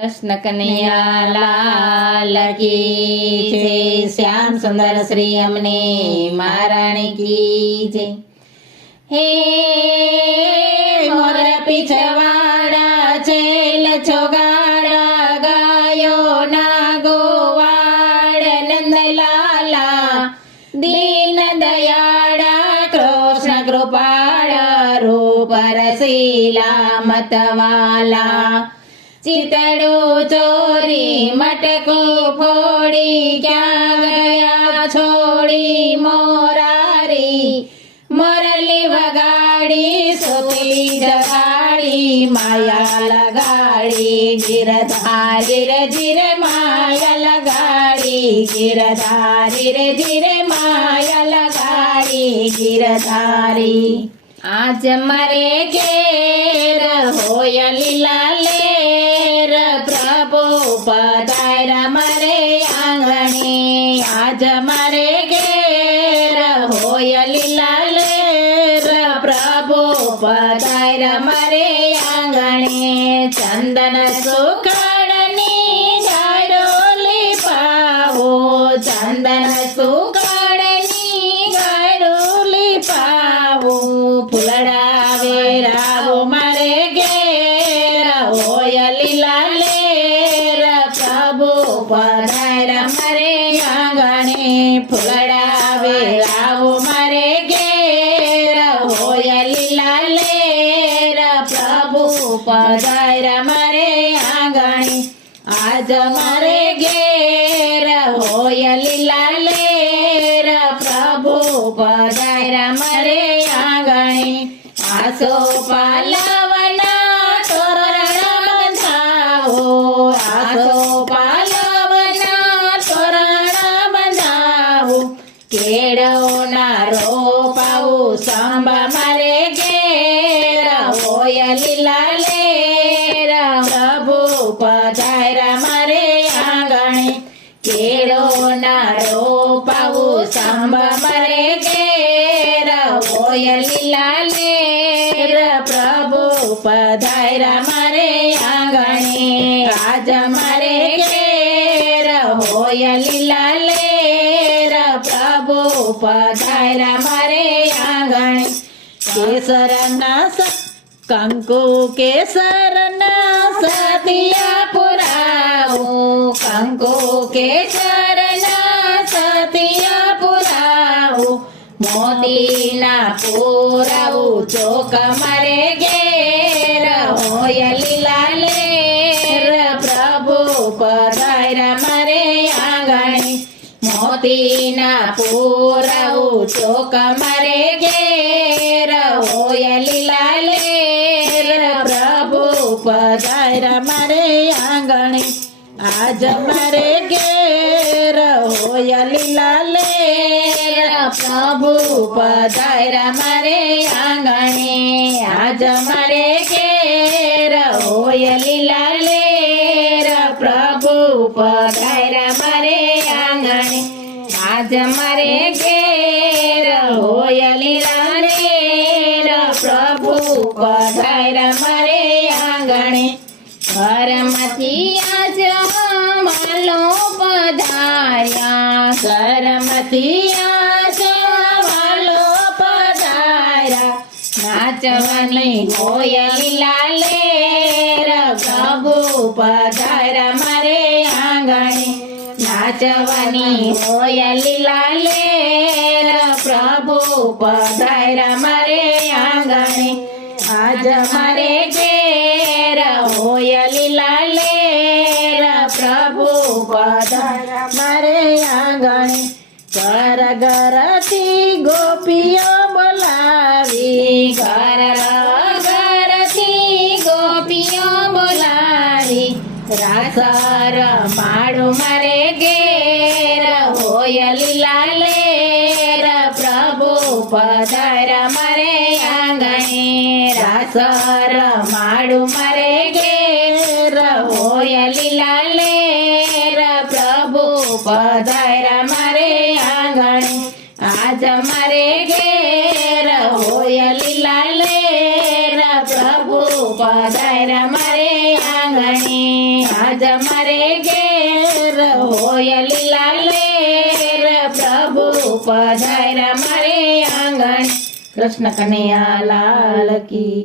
कृष्ण कन्हैया लाल की जय। श्याम सुंदर श्री अमने महाराणी की जय। हे मोर पीछवाड़ा चेल छोगाड़ा गायो ना गोवाड़ नंदलाला दीन दयाड़ा कृष्ण कृपाड़ा रूप रसीला मतवाला चितड़ो चोरी मटको फोड़ी क्या गया छोड़ी मोरारी मोरली वगाड़ी सोती जगाड़ी माया लगाड़ी गिरधारी रे धीरे माया लगाड़ी गिरधारी रे धीरे माया लगाड़ी गिरधारी। आज मरे घेर होय लीला लेर प्रभु पधारा मरे आंगणे। आज मरे घेर होय लीला लेर प्रभु पधारा मरे आंगणे। चंदन सुखड़नी गाडोली पावो चंदन सुखड़नी गाडोली पावो फुलड़ा वेरावो मारे घेर होय लीला लेर प्रभु पधारा मरे आंगणे। फुलड़ा वेरावो मारे घेर होय लीला लेर प्रभु पधारा मरे आंगणे। आज मारे घेर होय लीला लेर प्रभु पधारा मरे आंगणे। आसो पालवना तोरण बंधावो आसो पालवना तोरण बंधावो केळो ना रोपावो सांबा मारे घेर होय लीला लेर प्रभु पधारा मारे आंगणे। केळो ना रोपावो सांबा मारे घेर होय लीला लेर प्रभु पधारा मारे आंगणे। आज मारे घेर होय लीला लेर प्रभु पधारा मारे आंगणे। केसर नास कंकु केसर नास दिया पुरावो कंकु केसर नास दिया पुरावो मोती ना पुरावो चोक मारे घेर होय लीला लेर प्रभु पधारा मारे आंगणे। मोती ना पुरावो चोक मारे घेर होय लीला लेर प्रभु पधारा मारे आंगणे। आज मारे घेर होय लीला लेर प्रभु पधारा मारे आंगणे। आज मारे घेर होय लीला लेर प्रभु पधारा मारे आंगणे। आज मारे घेर होय लीला लेर प्रभु पधारा मारे आंगणे। घरमथी आज मालो पधार्या घरमथी आज मालो पधार्या नाचवनी होय लीला लेर प्रभु पधारा मारे आंगणे। नाचवनी होय लीला लेर प्रभु पधारा मारे आंगणे। आज मारे घेर होय लीला लेर प्रभु पधारा मारे आंगणे। घर घरथी गोपियो बोलावी घर घरथी गोपियो बोलावी रासर माडू मारे घेर होय लीला लेर प्रभु पधारा मारे आंगणे। रासर माडू मारे घेर होय लीला लेर प्रभु पधारा मारे आंगणे। आज मारे घेर होय लीला लेर प्रभु पधारा मारे आंगणे। આજ મારે ઘેર હોય લીલા લેર પ્રભુ પધાર્યા મારે આંગણ કૃષ્ણ કનૈયા લાલ કી